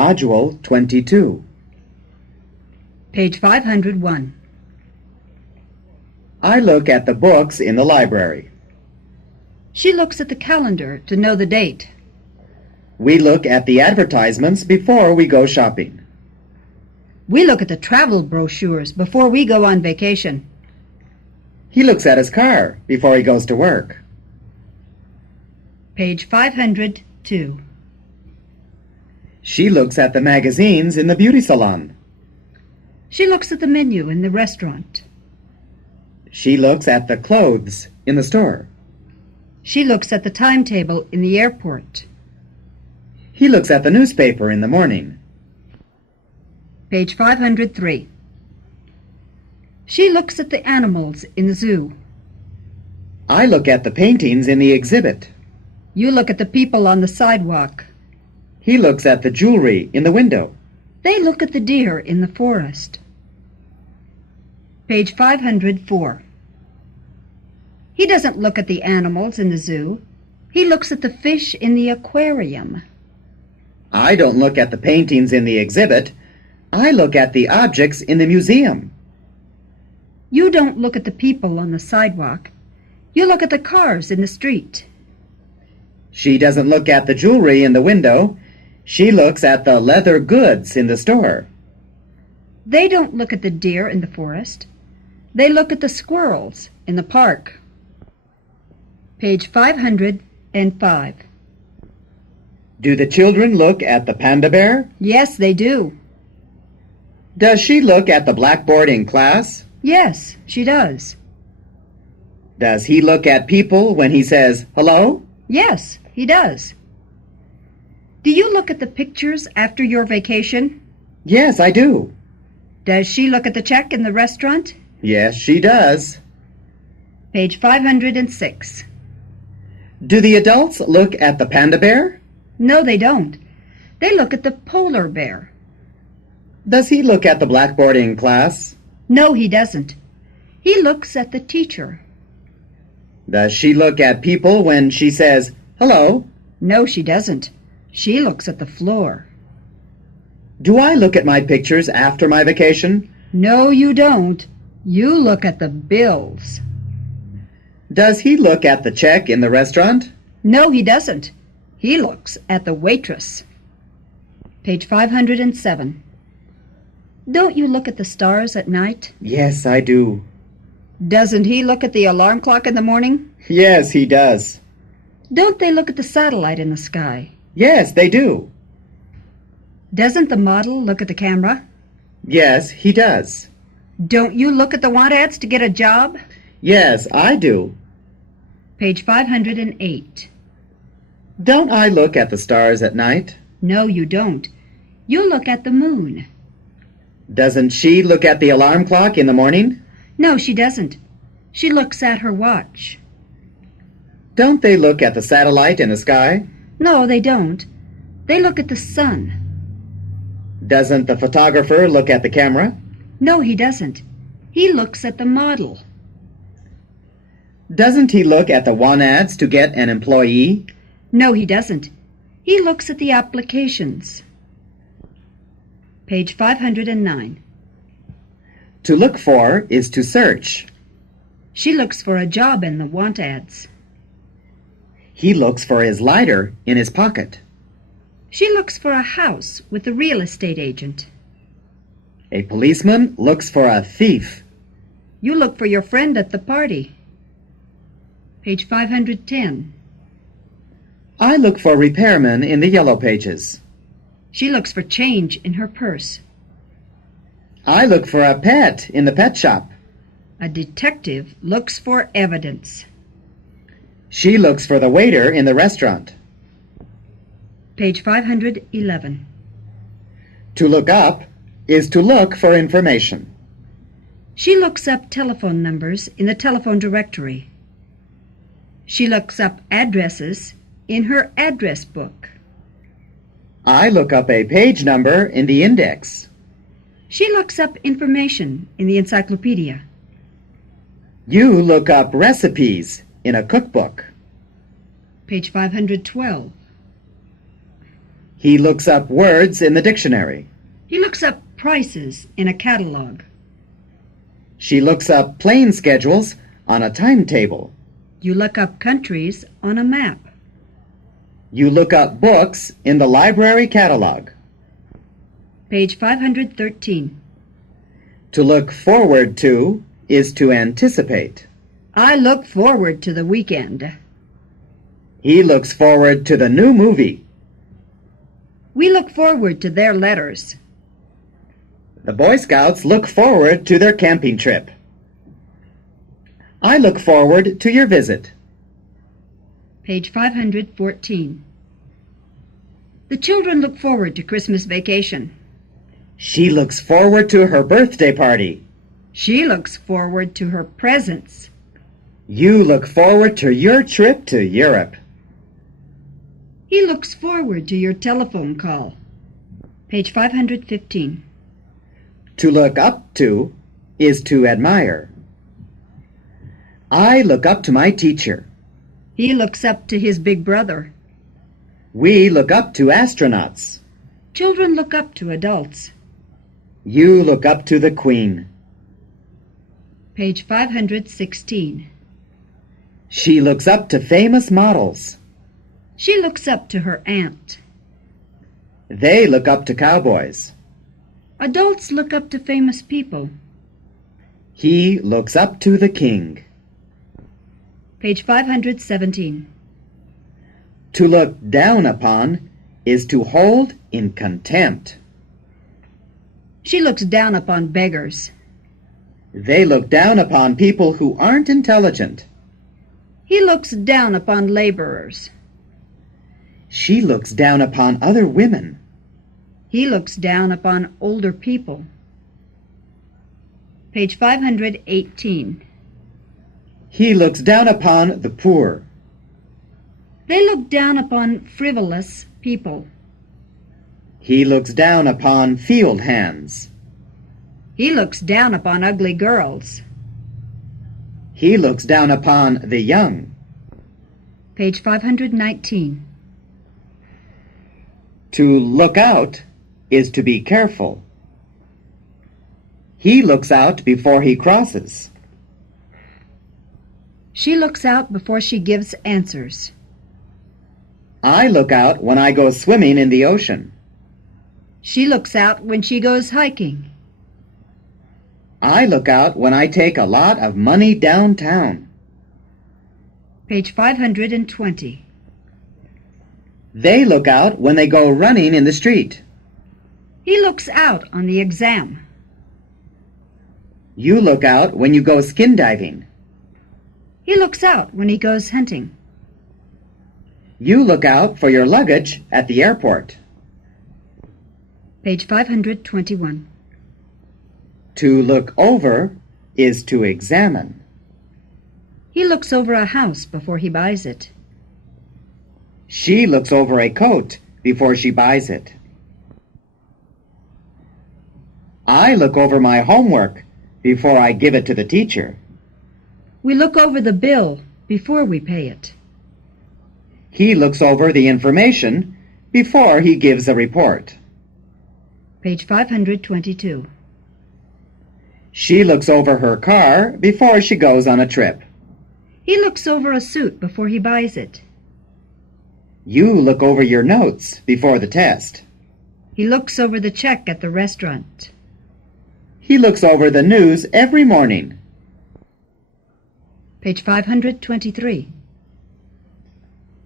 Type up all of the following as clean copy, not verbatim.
Module 22. Page 501. I look at the books in the library. She looks at the calendar to know the date. We look at the advertisements before we go shopping. We look at the travel brochures before we go on vacation. He looks at his car before he goes to work. Page 502. She looks at the magazines in the beauty salon. She looks at the menu in the restaurant. She looks at the clothes in the store. She looks at the timetable in the airport. He looks at the newspaper in the morning. Page 503. She looks at the animals in the zoo. I look at the paintings in the exhibit. You look at the people on the sidewalk. He looks at the jewelry in the window. They look at the deer in the forest. Page 504. He doesn't look at the animals in the zoo. He looks at the fish in the aquarium. I don't look at the paintings in the exhibit. I look at the objects in the museum. You don't look at the people on the sidewalk. You look at the cars in the street. She doesn't look at the jewelry in the window. She looks at the leather goods in the store. They don't look at the deer in the forest. They look at the squirrels in the park. Page 505. Do the children look at the panda bear? Yes, they do. Does she look at the blackboard in class? Yes, she does. Does he look at people when he says hello? Yes, he does. Do you look at the pictures after your vacation? Yes, I do. Does she look at the check in the restaurant? Yes, she does. Page 506. Do the adults look at the panda bear? No, they don't. They look at the polar bear. Does he look at the blackboard in class? No, he doesn't. He looks at the teacher. Does she look at people when she says hello? No, she doesn't. She looks at the floor. Do I look at my pictures after my vacation? No, you don't. You look at the bills. Does he look at the check in the restaurant? No, he doesn't. He looks at the waitress. Page 507. Don't you look at the stars at night? Yes, I do. Doesn't he look at the alarm clock in the morning? Yes, he does. Don't they look at the satellite in the sky? Yes, they do. Doesn't the model look at the camera? Yes, he does. Don't you look at the want ads to get a job? Yes, I do. Page 508. Don't I look at the stars at night? No, you don't. You look at the moon. Doesn't she look at the alarm clock in the morning? No, she doesn't. She looks at her watch. Don't they look at the satellite in the sky? No, they don't. They look at the sun. Doesn't the photographer look at the camera? No, he doesn't. He looks at the model. Doesn't he look at the want ads to get an employee? No, he doesn't. He looks at the applications. Page 509. To look for is to search. She looks for a job in the want ads. He looks for his lighter in his pocket. She looks for a house with a real estate agent. A policeman looks for a thief. You look for your friend at the party. Page 510. I look for repairmen in the yellow pages. She looks for change in her purse. I look for a pet in the pet shop. A detective looks for evidence. She looks for the waiter in the restaurant. Page 511. To look up is to look for information. She looks up telephone numbers in the telephone directory. She looks up addresses in her address book. I look up a page number in the index. She looks up information in the encyclopedia. You look up recipes in a cookbook. Page 512. He looks up words in the dictionary. He looks up prices in a catalog. She looks up plane schedules on a timetable. You look up countries on a map. You look up books in the library catalog. Page 513. To look forward to is to anticipate. I look forward to the weekend. He looks forward to the new movie. We look forward to their letters. The Boy Scouts look forward to their camping trip. I look forward to your visit. Page 514. The children look forward to Christmas vacation. She looks forward to her birthday party. She looks forward to her presents. You look forward to your trip to Europe. He looks forward to your telephone call. Page 515. To look up to is to admire. I look up to my teacher. He looks up to his big brother. We look up to astronauts. Children look up to adults. You look up to the Queen. Page 516. She looks up to famous models. She looks up to her aunt. They look up to cowboys. Adults look up to famous people. He looks up to the king. Page 517. To look down upon is to hold in contempt. She looks down upon beggars. They look down upon people who aren't intelligent. He looks down upon laborers. She looks down upon other women. He looks down upon older people. Page 518. He looks down upon the poor. They look down upon frivolous people. He looks down upon field hands. He looks down upon ugly girls. He looks down upon the young. Page 519. To look out is to be careful. He looks out before he crosses. She looks out before she gives answers. I look out when I go swimming in the ocean. She looks out when she goes hiking. I look out when I take a lot of money downtown. Page 520. They look out when they go running in the street. He looks out on the exam. You look out when you go skin diving. He looks out when he goes hunting. You look out for your luggage at the airport. Page 521. To look over is to examine. He looks over a house before he buys it. She looks over a coat before she buys it. I look over my homework before I give it to the teacher. We look over the bill before we pay it. He looks over the information before he gives a report. Page 522. She looks over her car before she goes on a trip. He looks over a suit before he buys it. You look over your notes before the test. He looks over the check at the restaurant. He looks over the news every morning. Page 523.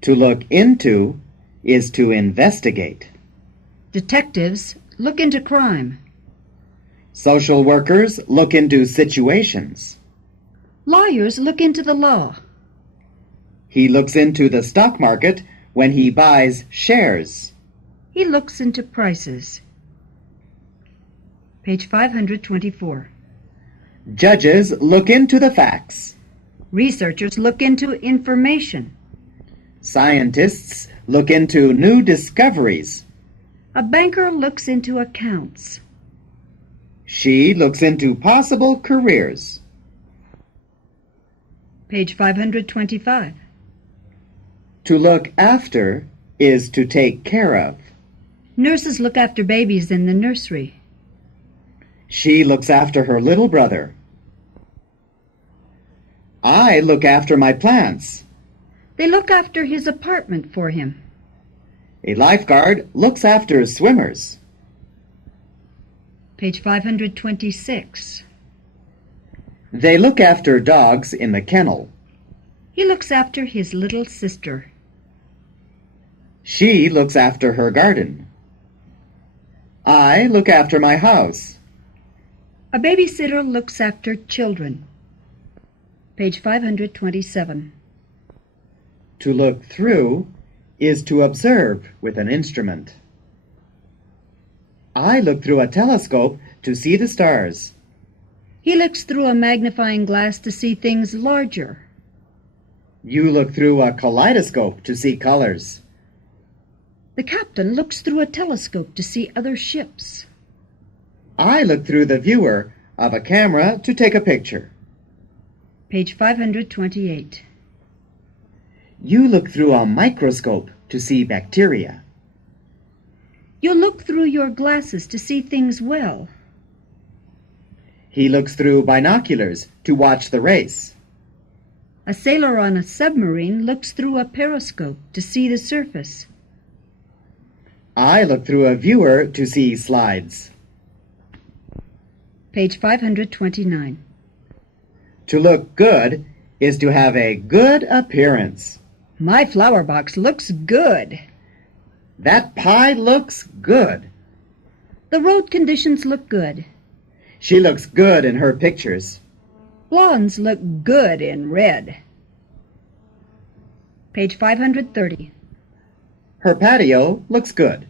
To look into is to investigate. Detectives look into crime. Social workers look into situations. Lawyers look into the law. He looks into the stock market when he buys shares. He looks into prices. Page 524. Judges look into the facts. Researchers look into information. Scientists look into new discoveries. A banker looks into accounts. She looks into possible careers. Page 525. To look after is to take care of. Nurses look after babies in the nursery. She looks after her little brother. I look after my plants. They look after his apartment for him. A lifeguard looks after swimmers. Page 526. They look after dogs in the kennel. He looks after his little sister. She looks after her garden. I look after my house. A babysitter looks after children. Page 527. To look through is to observe with an instrument. I look through a telescope to see the stars. He looks through a magnifying glass to see things larger. You look through a kaleidoscope to see colors. The captain looks through a telescope to see other ships. I look through the viewer of a camera to take a picture. Page 528. You look through a microscope to see bacteria. You look through your glasses to see things well. He looks through binoculars to watch the race. A sailor on a submarine looks through a periscope to see the surface. I look through a viewer to see slides. Page 529. To look good is to have a good appearance. My flower box looks good. That pie looks good. The road conditions look good. She looks good in her pictures. Lawns look good in red. Page 530. Her patio looks good.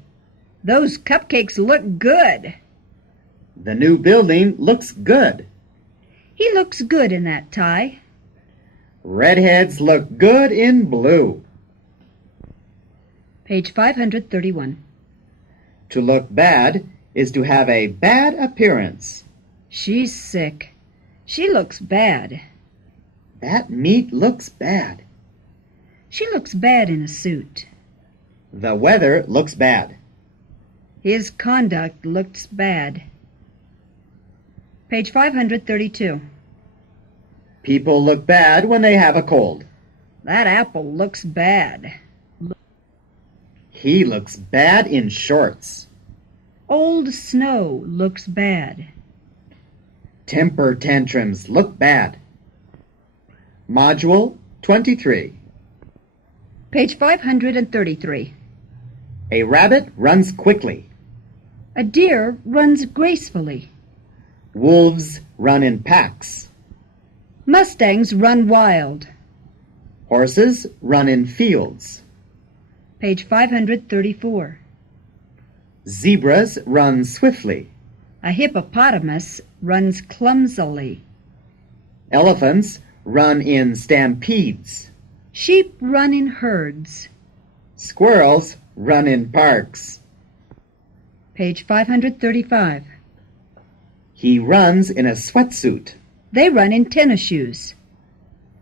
Those cupcakes look good. The new building looks good. He looks good in that tie. Redheads look good in blue. Page 531. To look bad is to have a bad appearance. She's sick. She looks bad. That meat looks bad. She looks bad in a suit. The weather looks bad. His conduct looks bad. Page 532. People look bad when they have a cold. That apple looks bad. He looks bad in shorts. Old snow looks bad. Temper tantrums look bad. Module 23. Page 533. A rabbit runs quickly. A deer runs gracefully. Wolves run in packs. Mustangs run wild. Horses run in fields. Page 534. Zebras run swiftly. A hippopotamus runs clumsily. Elephants run in stampedes. Sheep run in herds. Squirrels run in parks. Page 535. He runs in a sweatsuit. They run in tennis shoes.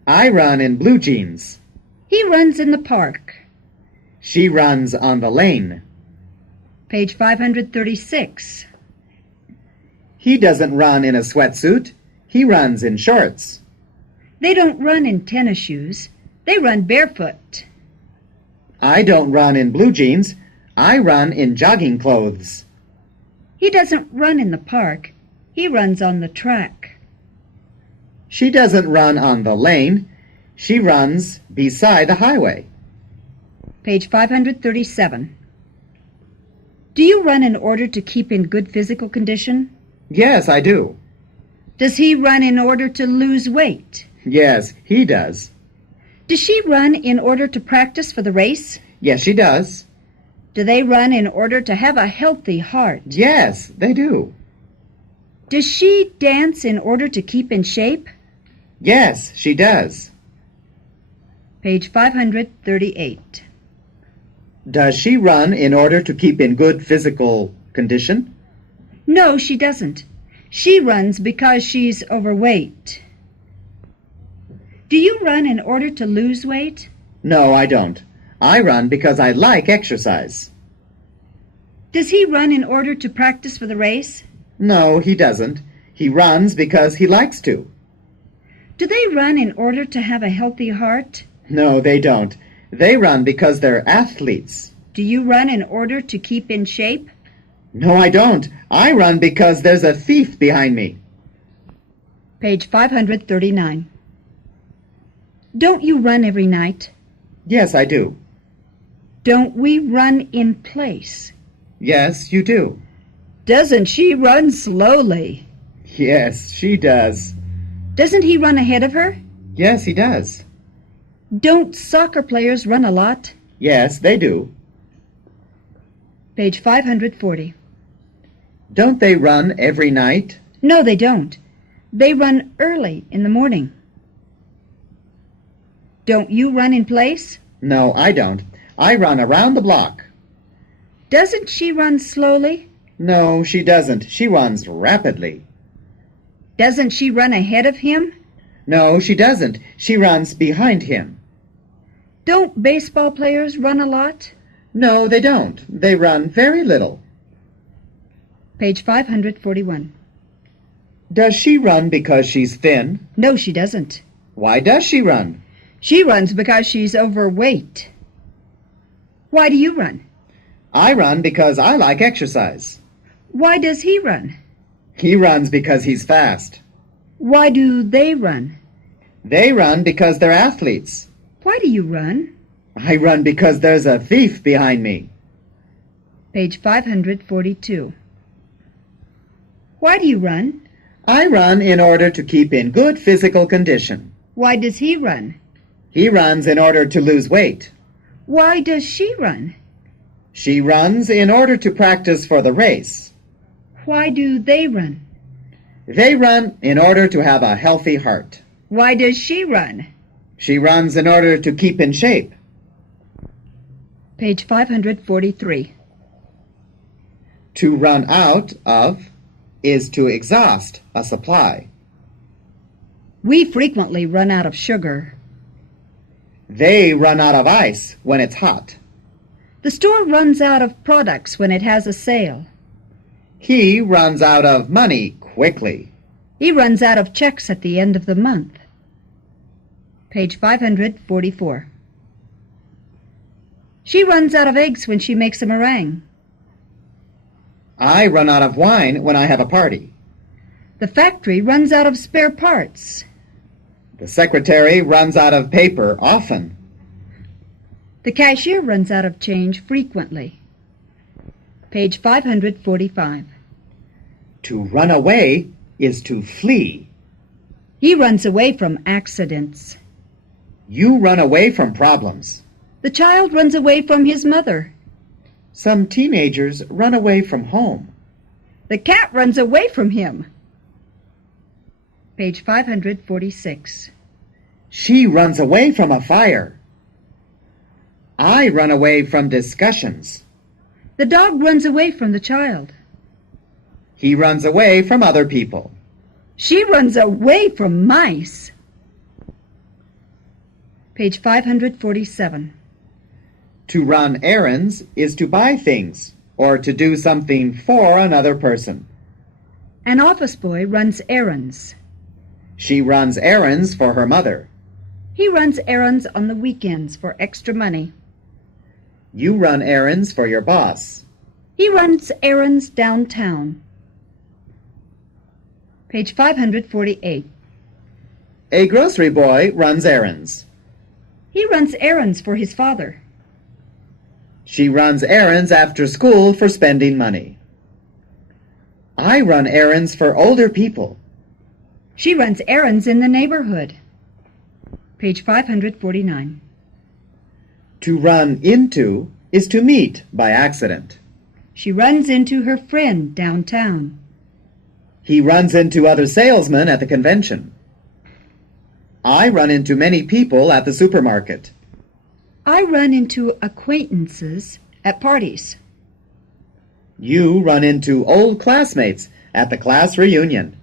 I run in blue jeans. He runs in the park. She runs on the lane. Page 536. He doesn't run in a sweatsuit. He runs in shorts. They don't run in tennis shoes. They run barefoot. I don't run in blue jeans. I run in jogging clothes. He doesn't run in the park. He runs on the track. She doesn't run on the lane. She runs beside the highway. Page 537. Do you run in order to keep in good physical condition? Yes, I do. Does he run in order to lose weight? Yes, he does. Does she run in order to practice for the race? Yes, she does. Do they run in order to have a healthy heart? Yes, they do. Does she dance in order to keep in shape? Yes, she does. Page 538. Does she run in order to keep in good physical condition? No, she doesn't. She runs because she's overweight. Do you run in order to lose weight? No, I don't. I run because I like exercise. Does he run in order to practice for the race? No, he doesn't. He runs because he likes to. Do they run in order to have a healthy heart? No, they don't. They run because they're athletes. Do you run in order to keep in shape? No, I don't. I run because there's a thief behind me. Page 539. Don't you run every night? Yes, I do. Don't we run in place? Yes, you do. Doesn't she run slowly? Yes, she does. Doesn't he run ahead of her? Yes, he does. Don't soccer players run a lot? Yes, they do. Page 540. Don't they run every night? No, they don't. They run early in the morning. Don't you run in place? No, I don't. I run around the block. Doesn't she run slowly? No, she doesn't. She runs rapidly. Doesn't she run ahead of him? No, she doesn't. She runs behind him. Don't baseball players run a lot? No, they don't. They run very little. Page 541. Does she run because she's thin? No, she doesn't. Why does she run? She runs because she's overweight. Why do you run? I run because I like exercise. Why does he run? He runs because he's fast. Why do they run? They run because they're athletes. Why do you run? I run because there's a thief behind me. Page 542. Why do you run? I run in order to keep in good physical condition. Why does he run? He runs in order to lose weight. Why does she run? She runs in order to practice for the race. Why do they run? They run in order to have a healthy heart. Why does she run? She runs in order to keep in shape. Page 543. To run out of is to exhaust a supply. We frequently run out of sugar. They run out of ice when it's hot. The store runs out of products when it has a sale. He runs out of money quickly. He runs out of checks at the end of the month. Page 544. She runs out of eggs when she makes a meringue. I run out of wine when I have a party. The factory runs out of spare parts. The secretary runs out of paper often. The cashier runs out of change frequently. Page 545. To run away is to flee. He runs away from accidents. You run away from problems. The child runs away from his mother. Some teenagers run away from home. The cat runs away from him. Page 546. She runs away from a fire. I run away from discussions. The dog runs away from the child. He runs away from other people. She runs away from mice. Page 547. To run errands is to buy things or to do something for another person. An office boy runs errands. She runs errands for her mother. He runs errands on the weekends for extra money. You run errands for your boss. He runs errands downtown. Page 548. A grocery boy runs errands. He runs errands for his father. She runs errands after school for spending money. I run errands for older people. She runs errands in the neighborhood. Page 549. To run into is to meet by accident. She runs into her friend downtown. He runs into other salesmen at the convention. I run into many people at the supermarket. I run into acquaintances at parties. You run into old classmates at the class reunion.